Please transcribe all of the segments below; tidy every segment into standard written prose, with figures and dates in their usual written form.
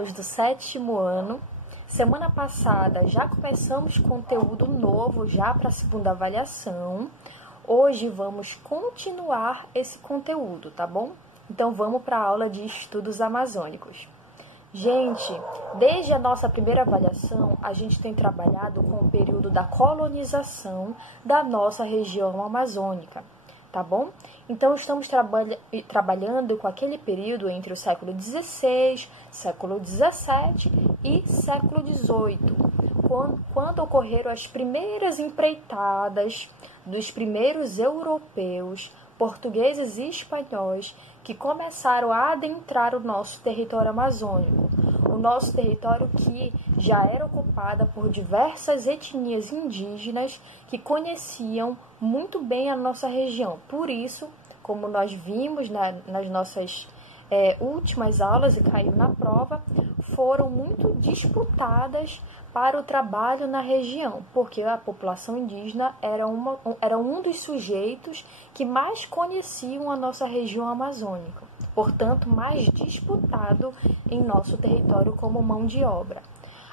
alunos do 7º ano. Semana passada já começamos conteúdo novo já para a segunda avaliação. Hoje vamos continuar esse conteúdo, tá bom? Então vamos para a aula de estudos amazônicos. Gente, desde a nossa primeira avaliação, a gente tem trabalhado com o período da colonização da nossa região amazônica, tá bom? Então, estamos trabalhando com aquele período entre o século XVI, século XVII e século XVIII, quando ocorreram as primeiras empreitadas dos primeiros europeus, portugueses e espanhóis, que começaram a adentrar o nosso território amazônico. O nosso território que já era ocupado por diversas etnias indígenas que conheciam muito bem a nossa região. Por isso, como nós vimos nas nossas últimas aulas e caiu na prova, foram muito disputadas para o trabalho na região, porque a população indígena era um dos sujeitos que mais conheciam a nossa região amazônica, portanto, mais disputado em nosso território como mão de obra.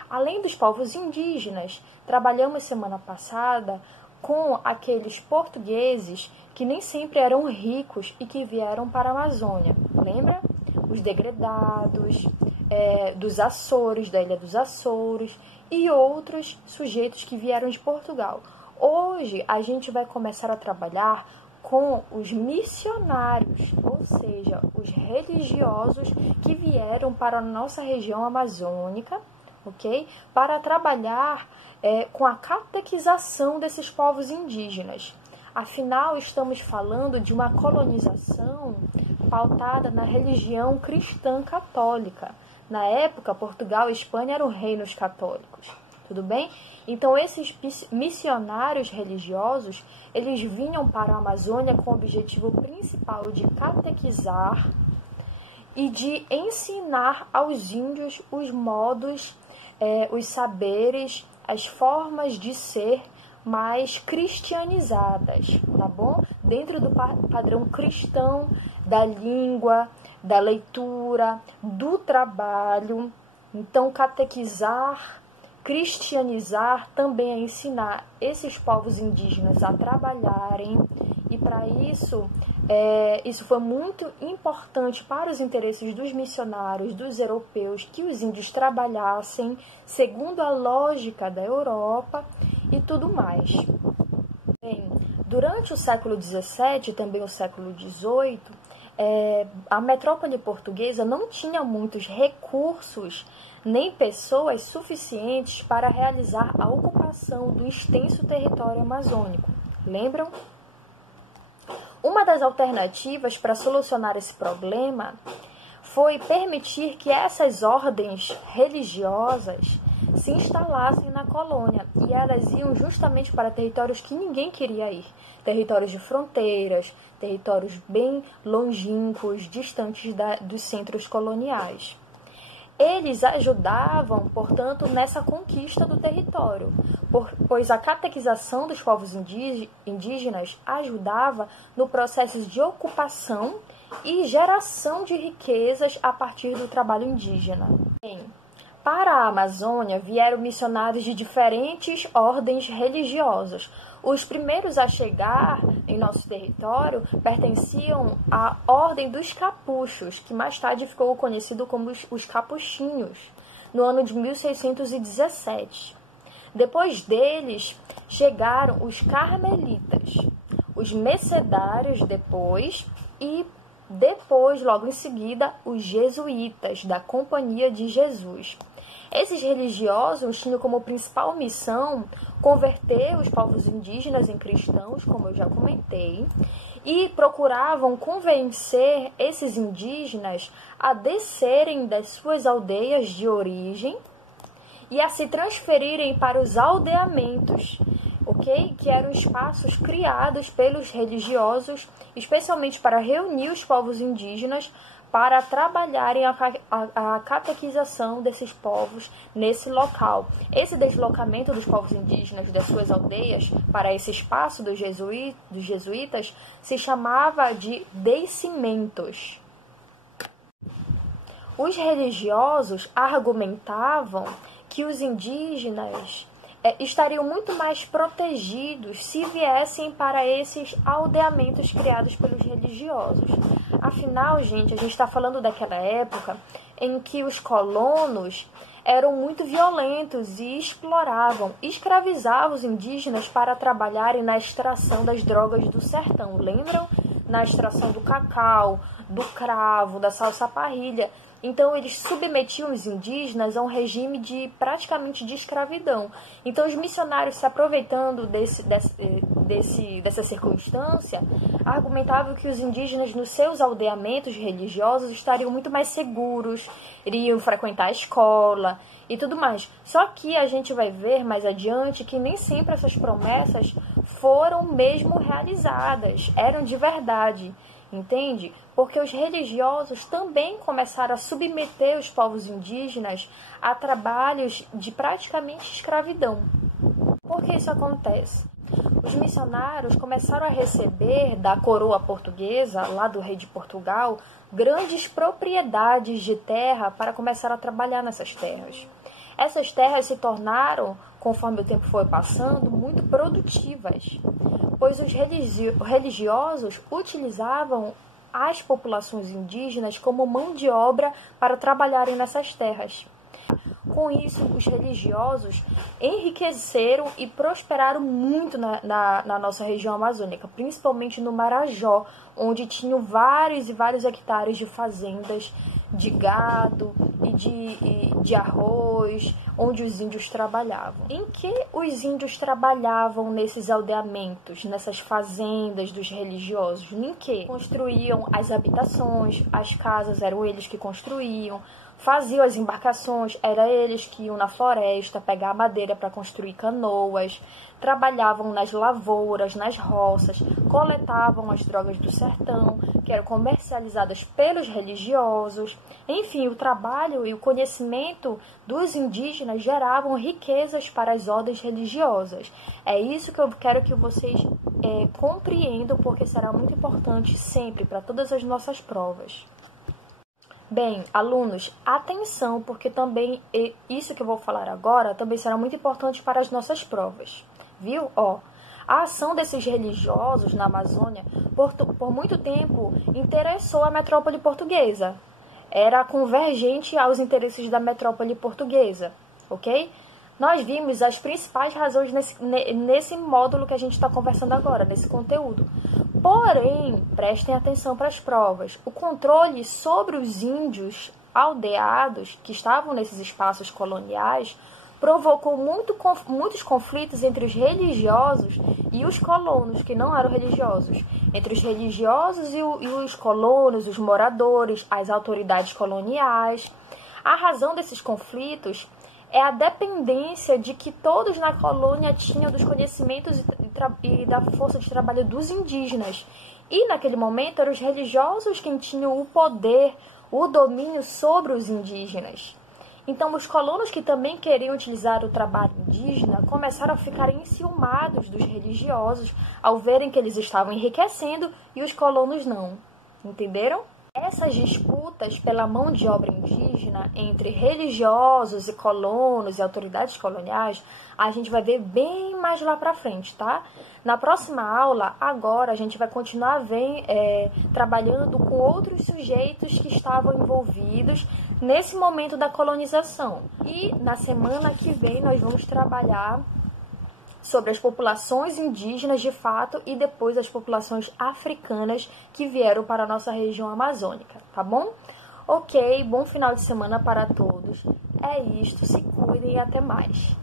Além dos povos indígenas, trabalhamos semana passada com aqueles portugueses que nem sempre eram ricos e que vieram para a Amazônia. Lembra? Os degredados, dos Açores, da Ilha dos Açores e outros sujeitos que vieram de Portugal. Hoje a gente vai começar a trabalhar com os missionários, ou seja, os religiosos que vieram para a nossa região amazônica, ok? Para trabalhar com a catequização desses povos indígenas. Afinal, estamos falando de uma colonização pautada na religião cristã católica. Na época, Portugal e Espanha eram reinos católicos, tudo bem? Então, esses missionários religiosos, eles vinham para a Amazônia com o objetivo principal de catequizar e de ensinar aos índios os modos, os saberes, as formas de ser mais cristianizadas, tá bom? Dentro do padrão cristão, da língua, da leitura, do trabalho. Então, catequizar, cristianizar também é ensinar esses povos indígenas a trabalharem, e para isso, isso foi muito importante para os interesses dos missionários, dos europeus, que os índios trabalhassem segundo a lógica da Europa e tudo mais. Bem, durante o século XVII e também o século XVIII, a metrópole portuguesa não tinha muitos recursos nem pessoas suficientes para realizar a ocupação do extenso território amazônico. Lembram? Uma das alternativas para solucionar esse problema foi permitir que essas ordens religiosas se instalassem na colônia, e elas iam justamente para territórios que ninguém queria ir, territórios de fronteiras, territórios bem longínquos, distantes dos centros coloniais. Eles ajudavam, portanto, nessa conquista do território, pois a catequização dos povos indígenas ajudava no processo de ocupação e geração de riquezas a partir do trabalho indígena. Bem, para a Amazônia vieram missionários de diferentes ordens religiosas. Os primeiros a chegar em nosso território pertenciam à Ordem dos Capuchos, que mais tarde ficou conhecido como os Capuchinhos, no ano de 1617. Depois deles chegaram os Carmelitas, os Mercedários depois, logo em seguida, os Jesuítas, da Companhia de Jesus. Esses religiosos tinham como principal missão converter os povos indígenas em cristãos, como eu já comentei, e procuravam convencer esses indígenas a descerem das suas aldeias de origem e a se transferirem para os aldeamentos, ok? Que eram espaços criados pelos religiosos, especialmente para reunir os povos indígenas para trabalharem a catequização desses povos nesse local. Esse deslocamento dos povos indígenas das suas aldeias para esse espaço dos jesuítas se chamava de descimentos. Os religiosos argumentavam que os indígenas estariam muito mais protegidos se viessem para esses aldeamentos criados pelos religiosos. Afinal, gente, a gente está falando daquela época em que os colonos eram muito violentos e escravizavam os indígenas para trabalharem na extração das drogas do sertão. Lembram? Na extração do cacau, do cravo, da salsa-parrilha. Então, eles submetiam os indígenas a um regime praticamente de escravidão. Então, os missionários, se aproveitando dessa circunstância, argumentavam que os indígenas, nos seus aldeamentos religiosos, estariam muito mais seguros, iriam frequentar a escola e tudo mais. Só que a gente vai ver mais adiante que nem sempre essas promessas foram mesmo realizadas, eram de verdade. Entende? Porque os religiosos também começaram a submeter os povos indígenas a trabalhos de praticamente escravidão. Por que isso acontece? Os missionários começaram a receber da coroa portuguesa, lá do rei de Portugal, grandes propriedades de terra para começar a trabalhar nessas terras. Essas terras se tornaram, conforme o tempo foi passando, muito produtivas, pois os religiosos utilizavam as populações indígenas como mão de obra para trabalharem nessas terras. Com isso, os religiosos enriqueceram e prosperaram muito na nossa região amazônica, principalmente no Marajó, onde tinham vários e vários hectares de fazendas de gado e de arroz, onde os índios trabalhavam. Em que os índios trabalhavam nesses aldeamentos, nessas fazendas dos religiosos? Em que? Construíam as habitações, as casas eram eles que construíam, faziam as embarcações, eram eles que iam na floresta pegar madeira para construir canoas, trabalhavam nas lavouras, nas roças, coletavam as drogas do sertão, que eram comercializadas pelos religiosos. Enfim, o trabalho e o conhecimento dos indígenas geravam riquezas para as ordens religiosas. É isso que eu quero que vocês compreendam, porque será muito importante sempre para todas as nossas provas. Bem, alunos, atenção, porque também isso que eu vou falar agora também será muito importante para as nossas provas. Viu? A ação desses religiosos na Amazônia por muito tempo interessou a metrópole portuguesa. Era convergente aos interesses da metrópole portuguesa, ok? Nós vimos as principais razões nesse módulo que a gente está conversando agora, nesse conteúdo. Porém, prestem atenção para as provas. O controle sobre os índios aldeados que estavam nesses espaços coloniais provocou muitos conflitos entre os religiosos e os colonos, que não eram religiosos. Entre os religiosos e os colonos, os moradores, as autoridades coloniais. A razão desses conflitos é a dependência de que todos na colônia tinham dos conhecimentos e da força de trabalho dos indígenas. E naquele momento eram os religiosos quem tinham o poder, o domínio sobre os indígenas. Então, os colonos que também queriam utilizar o trabalho indígena começaram a ficar enciumados dos religiosos ao verem que eles estavam enriquecendo e os colonos não. Entenderam? Essas disputas pela mão de obra indígena entre religiosos e colonos e autoridades coloniais, a gente vai ver bem mais lá pra frente, tá? Na próxima aula, agora, a gente vai continuar trabalhando com outros sujeitos que estavam envolvidos nesse momento da colonização. E na semana que vem nós vamos trabalhar sobre as populações indígenas de fato e depois as populações africanas que vieram para a nossa região amazônica, tá bom? Ok, bom final de semana para todos. É isto, se cuidem e até mais.